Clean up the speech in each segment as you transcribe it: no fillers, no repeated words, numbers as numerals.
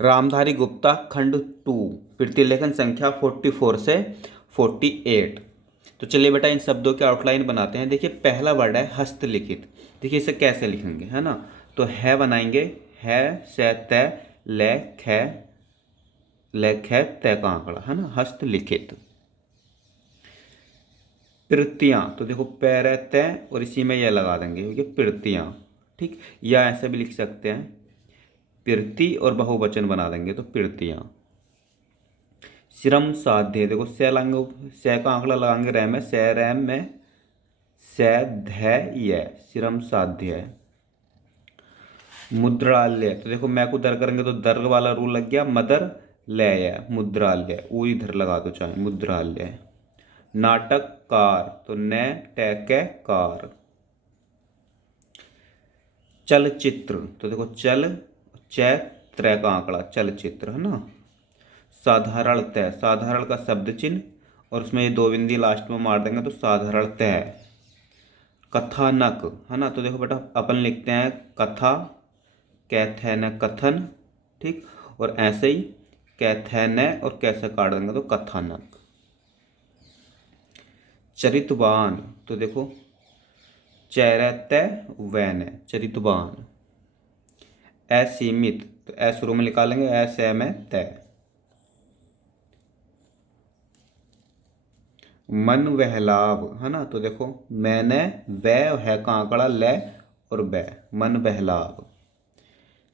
रामधारी गुप्ता खंड 2 प्रतिलेखन संख्या 44 से 48। तो चलिए बेटा इन शब्दों के आउटलाइन बनाते हैं। देखिए पहला वर्ड है हस्तलिखित। देखिए इसे कैसे लिखेंगे, है ना। तो है बनाएंगे, है से तय ले ख तय का आंकड़ा, है ना, हस्तलिखित। प्रतियां, तो देखो पैर तय और इसी में यह लगा देंगे क्योंकि प्रतियां, ठीक। या ऐसे भी लिख सकते हैं, प्रति और बहुवचन बना देंगे तो प्रतियां। श्रम साध्य, देखो से लगाएंगे, से का आंकड़ा लगाएंगे रैम में, से रैम में से धैर्य, श्रम साध्य। मुद्रालय, तो देखो मैं को दर करेंगे तो दर वाला रूल लग गया, मदर लय मुद्रालय, वो इधर लगा दो चाहे मुद्रालय। नाटककार, तो न टैके कार। चलचित्र, तो देखो चल चैत्र का आंकड़ा चलचित्र, है ना। साधारणतः, साधारण का शब्द चिन्ह और उसमें ये दो बिंदी लास्ट में मार देंगे तो साधारणतः। कथानक, है ना, तो देखो बेटा अपन लिखते हैं कथा कैथैन कथन, ठीक। और ऐसे ही कैथैन और कैसे काट देंगे तो कथानक। चरितवान, तो देखो चैरत्य वैन, चरितवान। असीमित, तो ए शुरू में निकालेंगे, ऐसे में तय। मन बहलाव, है ना, तो देखो मैंने वह है का आंकड़ा ले और बै, मन बहलाव।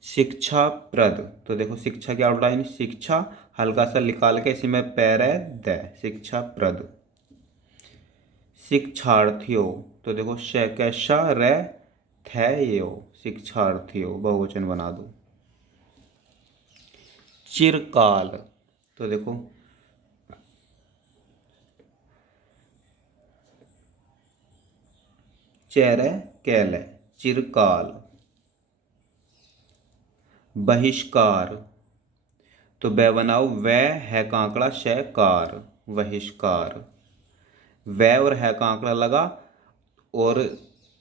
शिक्षाप्रद, तो देखो शिक्षा की आउटलाइन, शिक्षा हल्का सा निकाल के इसी में पैर है द, शिक्षाप्रद। शिक्षार्थियों, तो देखो शैकशा रे थे यो, शिक्षार्थियों बहुवचन बना दो। चिरकाल, तो देखो चेहरे कैल, चिरकाल। बहिष्कार, तो बै बनाओ वह है का आंकड़ा शैकार, बहिष्कार। वह और है का आंकड़ा लगा और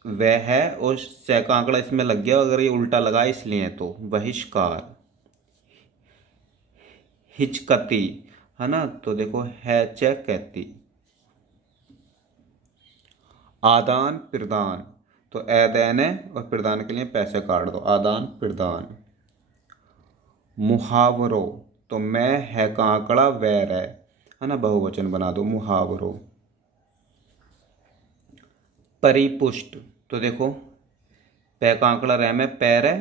वह है और से का आंकड़ा इसमें लग गया, अगर ये उल्टा लगा इसलिए तो बहिष्कार। हिचकती, है ना, तो देखो है चेक कहती। आदान प्रदान, तो ऐदैन है और प्रदान के लिए पैसे काट दो, आदान प्रदान। मुहावरों, तो मैं है का आंकड़ा वैर है ना, बहुवचन बना दो मुहावरों। परिपुष्ट, तो देखो पै का आंकड़ा रह में पैर है,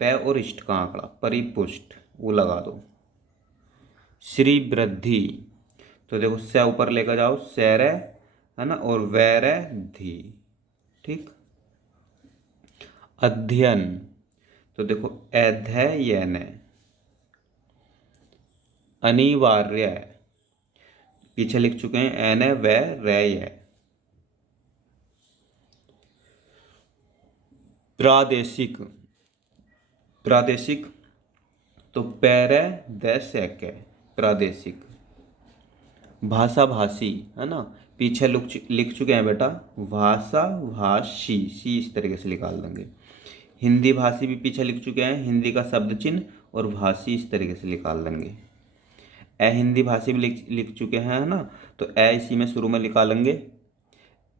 पै और इष्ट का आंकड़ा परिपुष्ट, वो लगा दो। श्री वृद्धि, तो देखो से ऊपर लेकर जाओ, सैर है ना, और वैर है धी, ठीक। अध्ययन, तो देखो अध्ययन। अनिवार्य, पीछे लिख चुके हैं एन है व रय है। प्रादेशिक, प्रादेशिक तो पैर देशक है, प्रादेशिक। भाषा भाषी, है ना, पीछे लिख चुके हैं बेटा भाषा भाषी, सी इस तरीके से निकाल देंगे। हिंदी भाषी भी पीछे लिख चुके हैं, हिंदी का शब्द चिन्ह और भाषी इस तरीके से निकाल देंगे। ए हिंदी भाषी भी लिख चुके हैं, है ना, तो ए इसी में शुरू में निकालेंगे,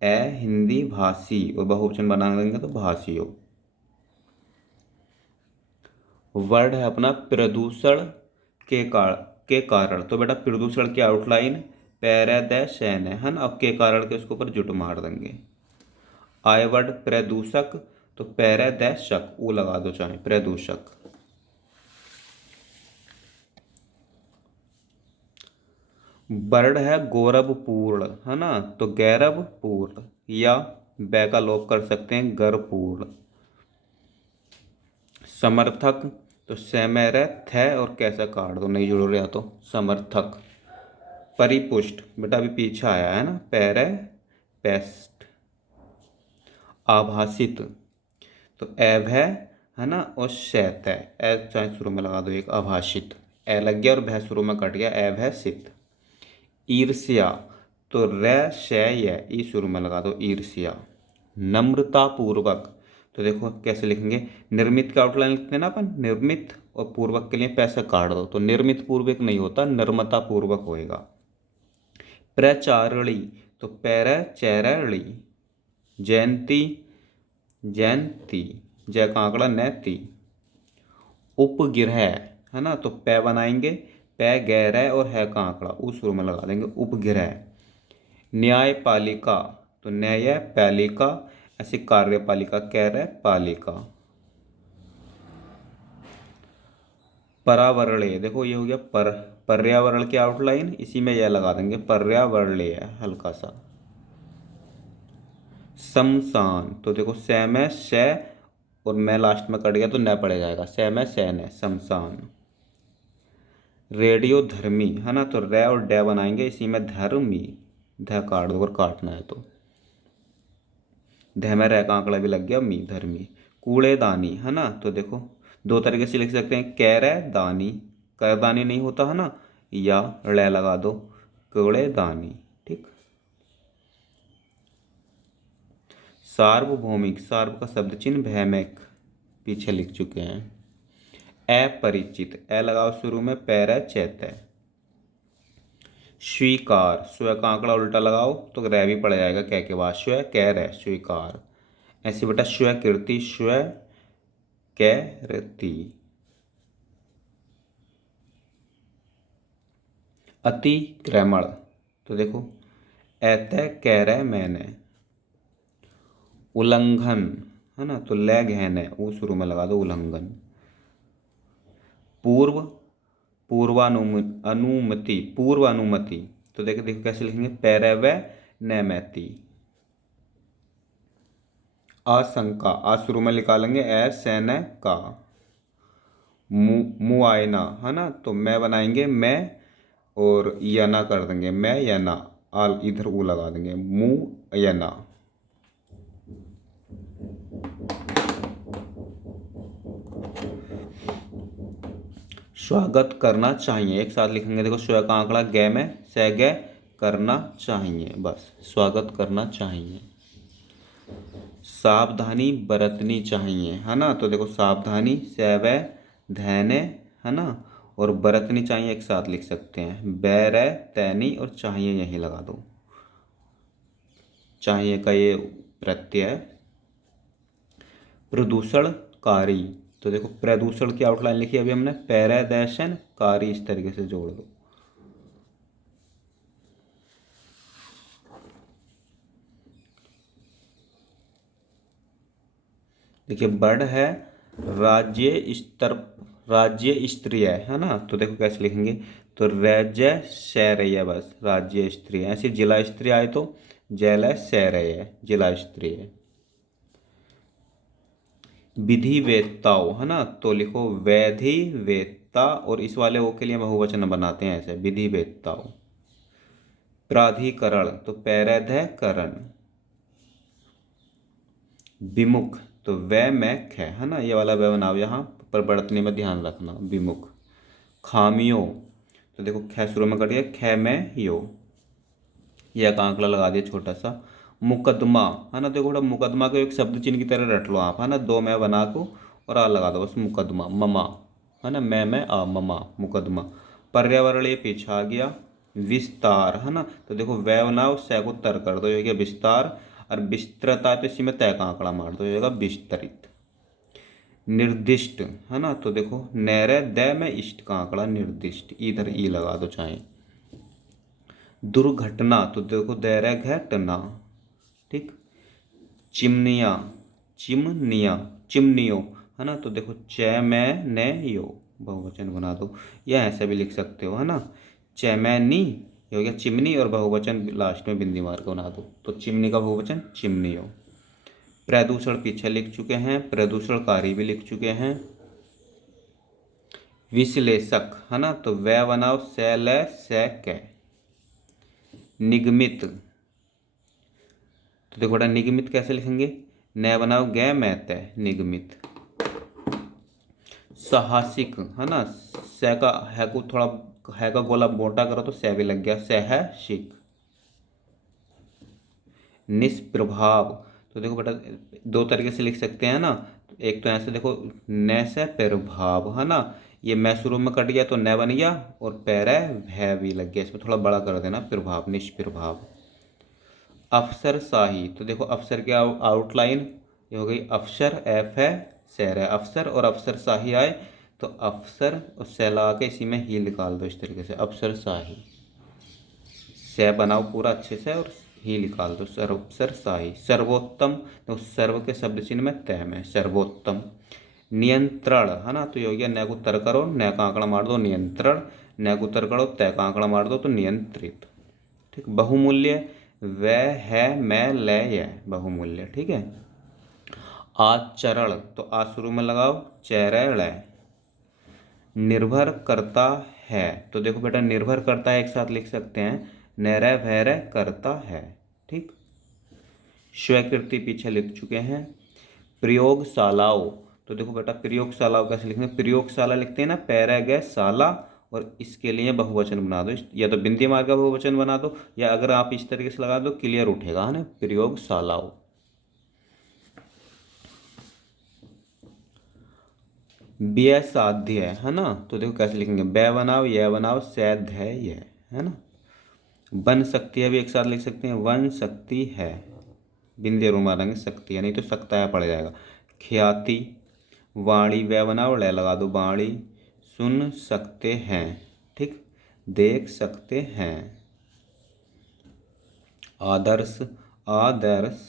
ए हिंदी भाषी और बहुवचन बना देंगे तो भाषियों। वर्ड है अपना प्रदूषण के कारण, तो बेटा प्रदूषण की आउटलाइन पैरादैशन है ना, अब के कारण के उसके ऊपर जुट मार देंगे। आय वर्ड प्रदूषक, तो पैरादैशक वो लगा दो चाहे प्रदूषक। वर्ड है गौरवपूर्ण, है ना, तो गैरवपूर्ण या बै का लोप कर सकते हैं गर्वपूर्ण। समर्थक, तो सेमेर थे और कैसा काट दो, नहीं जुड़ रहा तो समर्थक। परिपुष्ट, बेटा अभी पीछे आया है ना, पैरे पेस्ट। आभासित, तो एव है ना, और शैत है, ए चाहे शुरू में लगा दो एक, आभाषित ए लग गया और भै शुरू में कट गया, एव है सित। ईर्ष्या, तो रै शय ई शुरू में लगा दो ईर्ष्या। नम्रतापूर्वक, तो देखो कैसे लिखेंगे, निर्मित का आउटलाइन लिखते हैं ना अपन, निर्मित और पूर्वक के लिए पैसा काट दो, तो निर्मित पूर्वक नहीं होता, निर्मता पूर्वक होएगा। प्रचारणी तो पैर चैरणी। जयंती जयंती, जय का आंकड़ा नैती। उपग्रह है ना, तो पै बनाएंगे, पै गैर और है का आंकड़ा उस शुरू में लगा देंगे, उपग्रह। न्यायपालिका तो न्याय पालिका, ऐसे कार्यपालिका कह पालिका। परावरणीय देखो ये हो गया पर्यावरण की आउटलाइन, इसी में यह लगा देंगे पर्यावरणीय हल्का सा। शमशान तो देखो सै में शै और मैं लास्ट में कट गया तो न पड़ जाएगा, सै में सैन है शमशान। रेडियो धर्मी है ना, तो रे और डे बनाएंगे, इसी में धर्मी, ध काट दो अगर काटना है तो। ध में रे का आंकड़ा भी लग गया, मी धर्मी। कूड़ेदानी है ना, तो देखो दो तरीके से लिख सकते हैं, कैरे दानी, करदानी नहीं होता है ना, या रे लगा दो, कूड़ेदानी। ठीक। सार्वभौमिक, सार्व का शब्द चिन्ह भैमिक पीछे लिख चुके हैं। अपरिचित, ए लगाओ शुरू में, पैर चैत्य। स्वीकार, स्व का आंकड़ा उल्टा लगाओ तो रै भी पड़ जाएगा, कह के बाद स्व कह रहे स्वीकार। ऐसे बेटा स्वीकृति, स्व कहती। अतिक्रमण तो देखो ऐते कह रहे मैंने। उल्लंघन है ना, तो ले गहन है वो शुरू में लगा दो, उल्लंघन। पूर्व अनुमति, पूर्व अनुमति तो देखो देखो कैसे लिखेंगे, पैरव नैमैती। आशंका, आज शुरू में निकालेंगे सैन का। मुआयना है ना, तो मैं बनाएंगे मैं और यना कर देंगे, मैं यना, आल इधर वो लगा देंगे, मुआयना। स्वागत करना चाहिए, एक साथ लिखेंगे, देखो स्व का आंकड़ा गै में, सै गै करना चाहिए, बस स्वागत करना चाहिए। सावधानी बरतनी चाहिए है ना, तो देखो सावधानी सैवै धैर्य है ना, और बरतनी चाहिए एक साथ लिख सकते हैं, बैर तैनी और चाहिए यही लगा दो, चाहिए का ये प्रत्यय। प्रदूषणकारी तो देखो प्रदूषण की आउटलाइन लिखी अभी हमने, पैरादैशन कारी, इस तरीके से जोड़ दो। देखिए वर्ड है राज्य स्तर, राज्य स्तरीय है ना, तो देखो कैसे लिखेंगे, तो राज्य शहरीय, बस राज्य स्तरीय। ऐसे जिला स्तरीय आए तो जैल शहरीय, जिला स्तरीय। विधि वेत्ताओं है ना, तो लिखो वैधि वेत्ता, और इस वाले ओ के लिए बहुवचन बनाते हैं ऐसे, विधि वेत्ताओं। प्राधिकरण तो पैराधिकरण। विमुख तो वै में ख है ना, ये वाला वै बनाओ, यहाँ पर बढ़तने में ध्यान रखना, विमुख। खामियों तो देखो ख शुरू में कर दिया, ख में यो, यह का आंकड़ा लगा दिया छोटा सा। मुकदमा है ना, देखो थोड़ा मुकदमा को एक शब्द चिन्ह की तरह रट लो आप है ना, दो मैं बना को और आ लगा दो बस, मुकदमा। ममा है ना, मैं आ ममा, मुकदमा। पर्यावरणीय पीछा आ गया। विस्तार है ना, तो देखो वै बनाओ, सै को तर कर दो, ये हो गया विस्तार, और विस्तृता पे इसी में तय का आंकड़ा मार दो, ये होगा विस्तरित। निर्दिष्ट है ना, तो देखो नैरे द में इष्ट का आंकड़ा, निर्दिष्ट, इधर ई लगा दो चाहे। दुर्घटना तो देखो दैर घटना। ठीक। चिमनिया, चिमनिया, चिमनियो है ना, तो देखो चैमै ने यो, बहुवचन बना दो, या ऐसा भी लिख सकते हो है ना, चैमैनी, ये हो गया चिमनी, और बहुवचन लास्ट में बिंदी मार के बना दो, तो चिमनी का बहुवचन चिमनियो। प्रदूषण पीछे लिख चुके हैं, प्रदूषणकारी भी लिख चुके हैं। विश्लेषक है ना, तो वह बनाओ सैल सै। निगमित तो देखो बेटा निगमित कैसे लिखेंगे, न बनाओ गै मैत, निगमित। साहसिक है ना, सै का है को थोड़ा है का गोला मोटा करो तो सै भी लग गया, साहसिक। निष्प्रभाव तो देखो बेटा दो तरीके से लिख सकते हैं ना, एक तो ऐसे देखो न से प्रभाव है ना, ये मैं शुरू में कट गया तो न बन गया, और पैरै भय भी लग गया, इसमें थोड़ा बड़ा कर देना प्रभाव, निष्प्रभाव। अफसरशाही, तो देखो अफसर की आउटलाइन ये हो गई अफसर, एफ है सैर है, अफसर और अफसरशाही आए तो अफसर और सैला के इसी में ही निकाल दो, इस तरीके से अफसरशाही, सै बनाओ पूरा अच्छे से और ही निकाल दो, अफसरशाही। सर्वोत्तम, तो सर्व के शब्द चिन्ह में तय में सर्वोत्तम। नियंत्रण है ना, तो ये हो गया न को तर करो, न का आंकड़ा मार दो नियंत्रण, न को तर करो तय का आंकड़ा मार दो तो नियंत्रित। ठीक, बहुमूल्य, वह है मैं लय यह बहुमूल्य। ठीक है, आचरण, तो आ शुरू में लगाओ चैरय। निर्भर करता है, तो देखो बेटा निर्भर करता है एक साथ लिख सकते हैं, नैरय भैरय करता है। ठीक, स्वीकृति पीछे लिख चुके हैं। प्रयोगशालाओं, तो देखो बेटा प्रयोगशालाओं कैसे लिखेंगे, प्रयोगशाला लिखते हैं ना, पैरा गए शाला, और इसके लिए बहुवचन बना दो, या तो बिंदी मार का बहुवचन बना दो, या अगर आप इस तरीके से लगा दो क्लियर उठेगा, है ना, प्रयोगशालाओं। व्यय साध्य है ना, तो देखो कैसे लिखेंगे, बै बनाओ यह बनाओ सैध है यह, है ना। बन सकती है भी एक साथ लिख सकते हैं, वन सकती है, बिंदी रू मारेंगे सकती है, नहीं तो सकता है पड़ जाएगा। ख्याति, वाणी वह बनाओ लय लगा दो वाणी, सुन सकते हैं। ठीक, देख सकते हैं। आदर्श, आदर्श,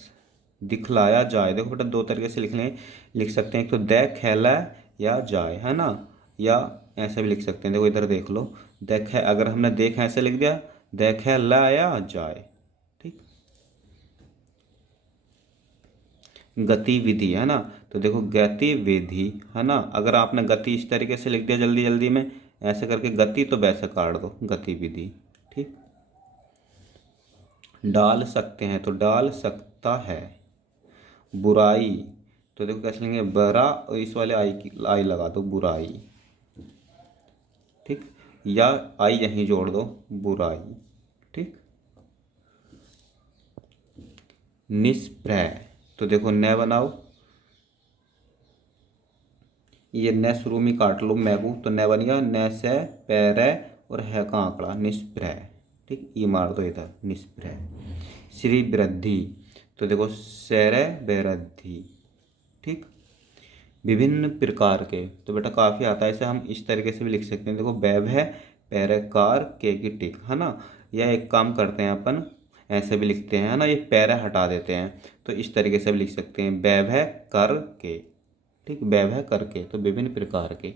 दिखलाया जाए, देखो बेटा दो तरीके से लिख सकते हैं, एक तो देखैला या जाए, है ना, या ऐसे भी लिख सकते हैं, देखो इधर देख लो, देख, अगर हमने देख ऐसे लिख दिया, देखैलाया जाए। ठीक, गतिविधि है ना, तो देखो गतिविधि है ना, अगर आपने गति इस तरीके से लिख दिया जल्दी जल्दी में ऐसे करके गति, तो वैसे काट दो गतिविधि। ठीक, डाल सकते हैं, तो डाल सकता है। बुराई, तो देखो कैसे लेंगे, बरा और इस वाले आई की आई लगा दो बुराई। ठीक, या आई यहीं जोड़ दो बुराई। ठीक, निष्प्रय, तो देखो न बनाओ, ये न शुरू में काट लो मैगू, तो न बन गया न से पैरै और है का आंकड़ा निष्प्रय। ठीक, ये मार दो इधर निष्प्रय। श्री वृद्धि, तो देखो सैरै वृद्धि। ठीक, विभिन्न प्रकार के, तो बेटा काफ़ी आता है, इसे हम इस तरीके से भी लिख सकते हैं, देखो वैभव पैरकार के की टिक, है ना, या एक काम करते हैं अपन ऐसे भी लिखते हैं, है ना, ये पैरा हटा देते हैं, तो इस तरीके से भी लिख सकते हैं वैभव कर के। ठीक, वैभव करके, तो विभिन्न प्रकार के।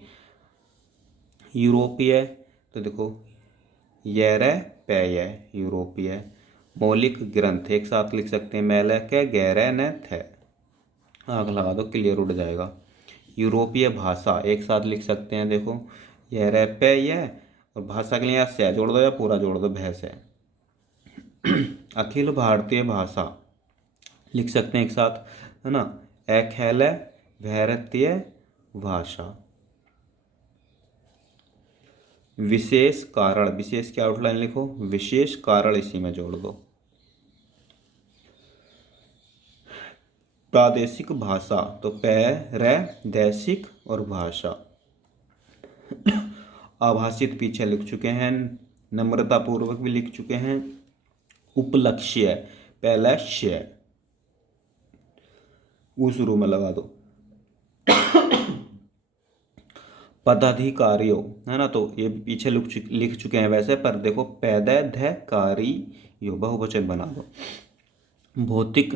यूरोपीय, तो देखो यैर पैय, यूरोपीय। मौलिक ग्रंथ एक साथ लिख सकते हैं, मैल के गहरे न थे, आग लगा दो क्लियर उड़ जाएगा। यूरोपीय भाषा एक साथ लिख सकते हैं, देखो यह रैप है यह, और भाषा के लिए या से जोड़ दो या पूरा जोड़ दो भैंस है। अखिल भारतीय भाषा लिख सकते हैं एक साथ, है ना, अखिल भारतीय भाषा। विशेष कारण, विशेष की आउटलाइन लिखो, विशेष कारण इसी में जोड़ दो। प्रादेशिक भाषा, तो प्रादेशिक और भाषा। आभाषित पीछे लिख चुके हैं, नम्रता पूर्वक भी लिख चुके हैं। उपलक्ष्य, पहला शय ऊ शुरू में लगा दो। पदाधिकारियों, है ना, तो ये पीछे लिख चुके हैं वैसे, पर देखो पैदाधिकारी यो बहुवचन बना दो। भौतिक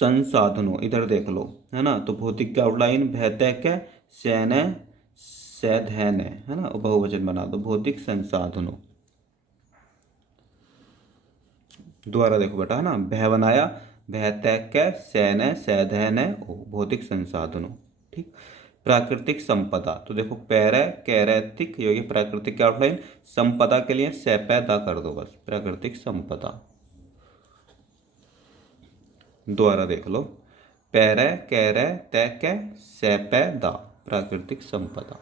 संसाधनों, इधर देख लो, है ना, तो भौतिक का आउटलाइन भैतक सैन सैधैन, है ना, बहुवचन बना दो भौतिक संसाधनों। दोबारा देखो बेटा, है ना, भय बनाया भैतक सैन सैधैन भौतिक संसाधनों। ठीक, प्राकृतिक संपदा, तो देखो कैरैतिक योगी प्राकृतिक का आउटलाइन, संपदा के लिए सैपैदा कर दो बस, प्राकृतिक संपदा। दोबारा देख लो, पैरै कैरै तैकै सैपैदा प्राकृतिक संपदा।